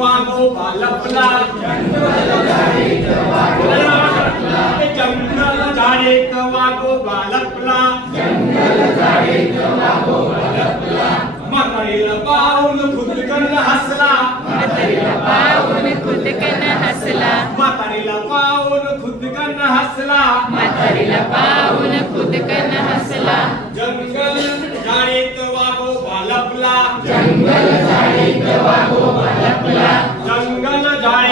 वाघोबा लपला जंगल झाडीत वाघोबा लपला म्हातारीला पाहून खुदकन हसला. पाहून खुदकन हसला. म्हातारीला पाहून खुदकन हसला. म्हातारीला पाहून खुदकन हसला. जंगल झाडीत वाघोबा लपला जंगल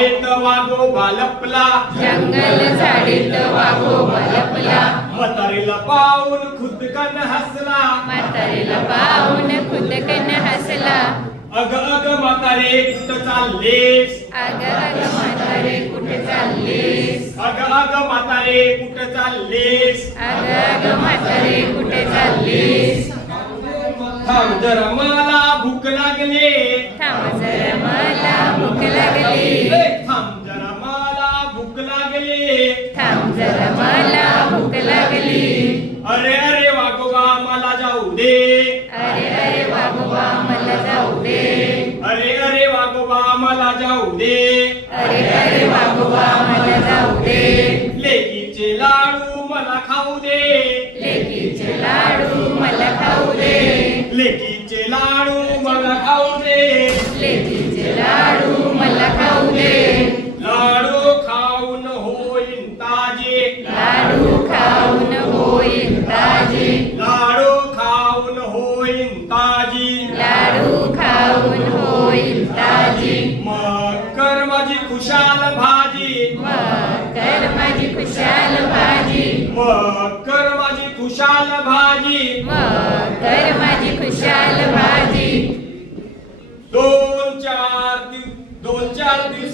झाडीत वाघोबा लपला जंगल झाडीत वाघोबा लपला म्हातारीला पाहून खुदकन हसला. म्हातारीला पाहून खुदकन हसला. अग अग म्हातारे कुठं चाललेस? अग अग म्हातारे कुठे चाललीस? अग अग म्हातारे कुठं चाललेस? अग अग म्हातारे कुठे चाललीस? थांब जरा मला लागली ए, थांब जरा मला भूक लागले. थांब जरा मला भूक लागली. अरे अरे वागोबा मला जाऊ दे. अरे अरे वाघोबा मला जाऊ दे. अरे अरे वागोबा मला जाऊ दे. अरे अरे वाघोबा मला जाऊ दे. लेकीचे लाडू मला खाऊ दे. लेकीचे लाडू मला खाऊ दे. लेकीचे लाडू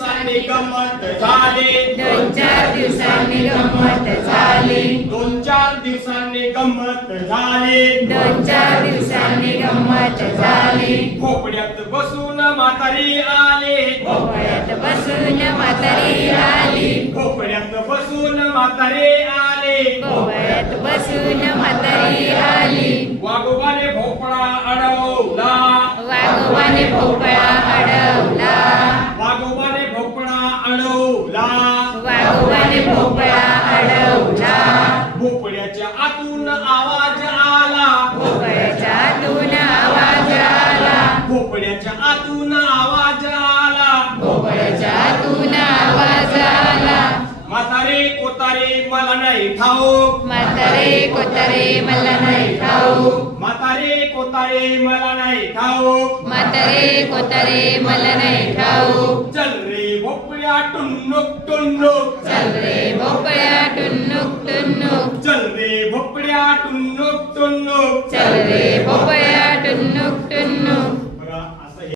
दिवसांनी गंमत झाली. दोन चार दिवसांनी गंमत झाली. दोन चार दिवसांनी गंमत झाली. दोन चार दिवसांनी गंमत झाली. खोपड्यात बसून म्हातारी आले. भोपळ्यात बसून म्हातारी आली. खोपड्यात बसून म्हातारे आले. भोपळ्यात बसून म्हातारी आली. वाघोबाने भोपळा अडवला. वाघोबाने भोपळा अडवला. अडवला. वाघोबाने भोपळा अडवला. भोपळ्याच्या आतून आवाज आला. भोपळ्याच्या आतून आवाज आला. भोपळ्याच्या आतून आवाज आला. भोपळ्याच्या आतून आवाज आला. म्हातारे कोतारे मला नाही ठाऊक. म्हातारे कोतारे मला नाही ठाऊक. म्हातारे कोतारे मला नाही ठाऊक. म्हातारे कोतारे मला नाही ठाऊक. चल బొప్పయాటు నొక్టున్ను చల్రే బొప్పయాటు నొక్టున్ను చల్రే బొప్పయాటు నొక్టున్ను చల్రే బొప్పయాటు నొక్టున్ను